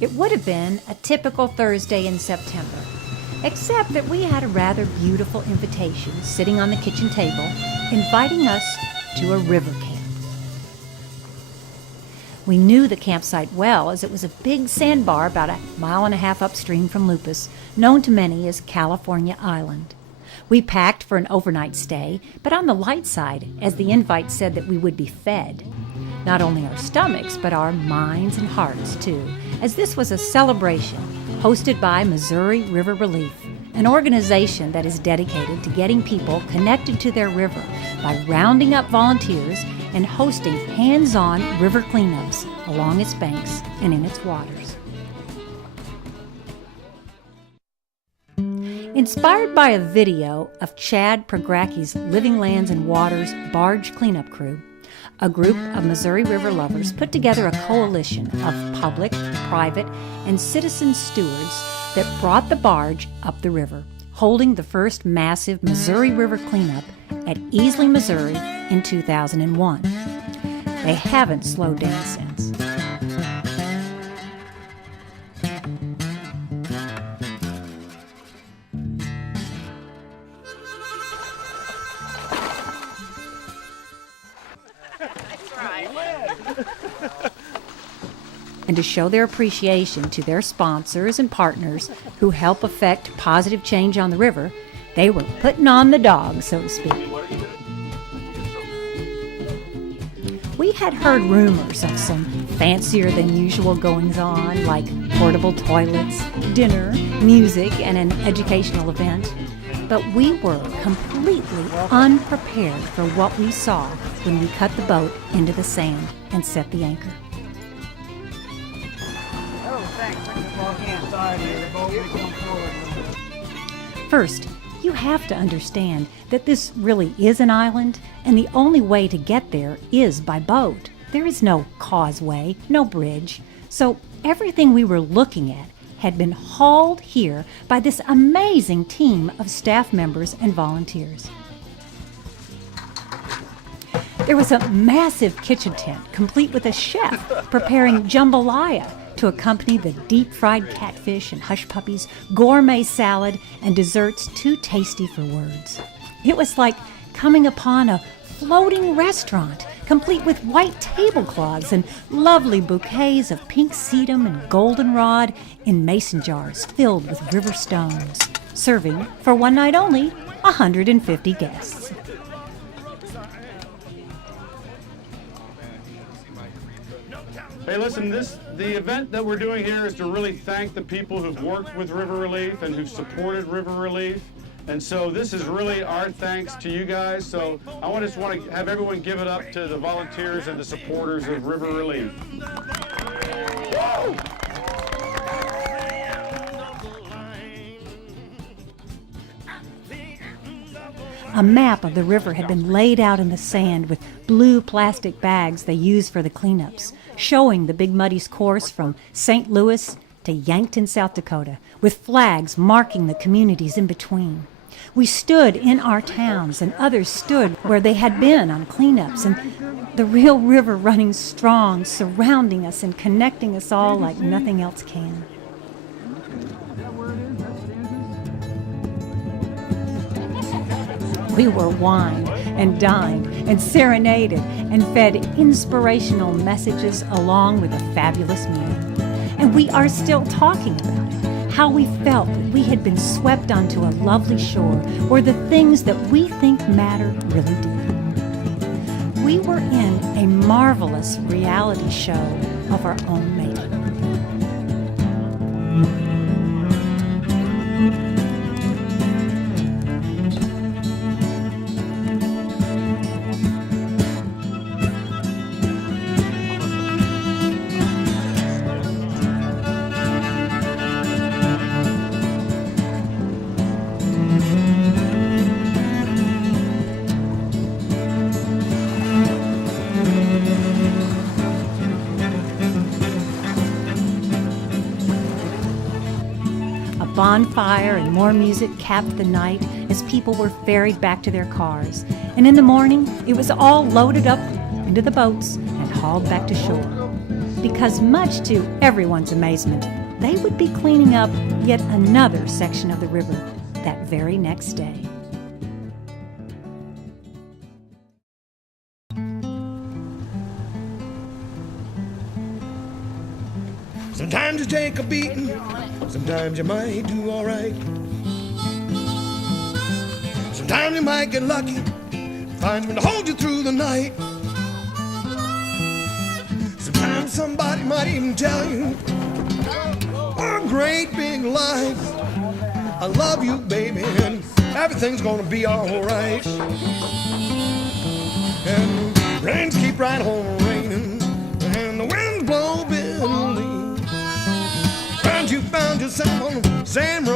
It would have been a typical Thursday in September, except that we had a rather beautiful invitation sitting on the kitchen table, inviting us to a river camp. We knew the campsite well, as it was a big sandbar about 1.5 miles upstream from Lupus, known to many as California Island. We packed for an overnight stay, but on the light side, as the invite said that we would be fed. Not only our stomachs, but our minds and hearts, too, as this was a celebration hosted by Missouri River Relief, an organization that is dedicated to getting people connected to their river by rounding up volunteers and hosting hands-on river cleanups along its banks and in its waters. Inspired by a video of Chad Pregracke's Living Lands and Waters barge cleanup crew, a group of Missouri River lovers put together a coalition of public, private, and citizen stewards that brought the barge up the river, holding the first massive Missouri River cleanup at Easley, Missouri in 2001. They haven't slowed down since. And to show their appreciation to their sponsors and partners who help affect positive change on the river, they were putting on the dog, so to speak. We had heard rumors of some fancier than usual goings-on, like portable toilets, dinner, music, and an educational event. But we were completely unprepared for what we saw when we cut the boat into the sand and set the anchor. First, you have to understand that this really is an island, and the only way to get there is by boat. There is no causeway, no bridge, so everything we were looking at had been hauled here by this amazing team of staff members and volunteers. There was a massive kitchen tent, complete with a chef preparing jambalaya to accompany the deep-fried catfish and hush puppies, gourmet salad, and desserts too tasty for words. It was like coming upon a floating restaurant, complete with white tablecloths and lovely bouquets of pink sedum and goldenrod in mason jars filled with river stones, serving, for one night only, 150 guests. Hey, listen, the event that we're doing here is to really thank the people who've worked with River Relief and who've supported River Relief. And so this is really our thanks to you guys. So I just want to have everyone give it up to the volunteers and the supporters of River Relief. Woo! A map of the river had been laid out in the sand with blue plastic bags they use for the cleanups, showing the Big Muddy's course from St. Louis to Yankton, South Dakota, with flags marking the communities in between. We stood in our towns, and others stood where they had been on cleanups, and the real river running strong, surrounding us and connecting us all like nothing else can. We were wined and dined and serenaded and fed inspirational messages along with a fabulous meal. And we are still talking about it, how we felt that we had been swept onto a lovely shore where the things that we think matter really do. We were in a marvelous reality show of our own making. Bonfire and more music capped the night as people were ferried back to their cars. And in the morning, it was all loaded up into the boats and hauled back to shore. because much to everyone's amazement, they would be cleaning up yet another section of the river that very next day. Sometimes you take a beating, sometimes you might do all right. Sometimes you might get lucky, find someone to hold you through the night. Sometimes somebody might even tell you a great big lie. I love you, baby, and everything's gonna be all right. And rains keep right on raining, and the winds blow bitterly. You found yourself on the sand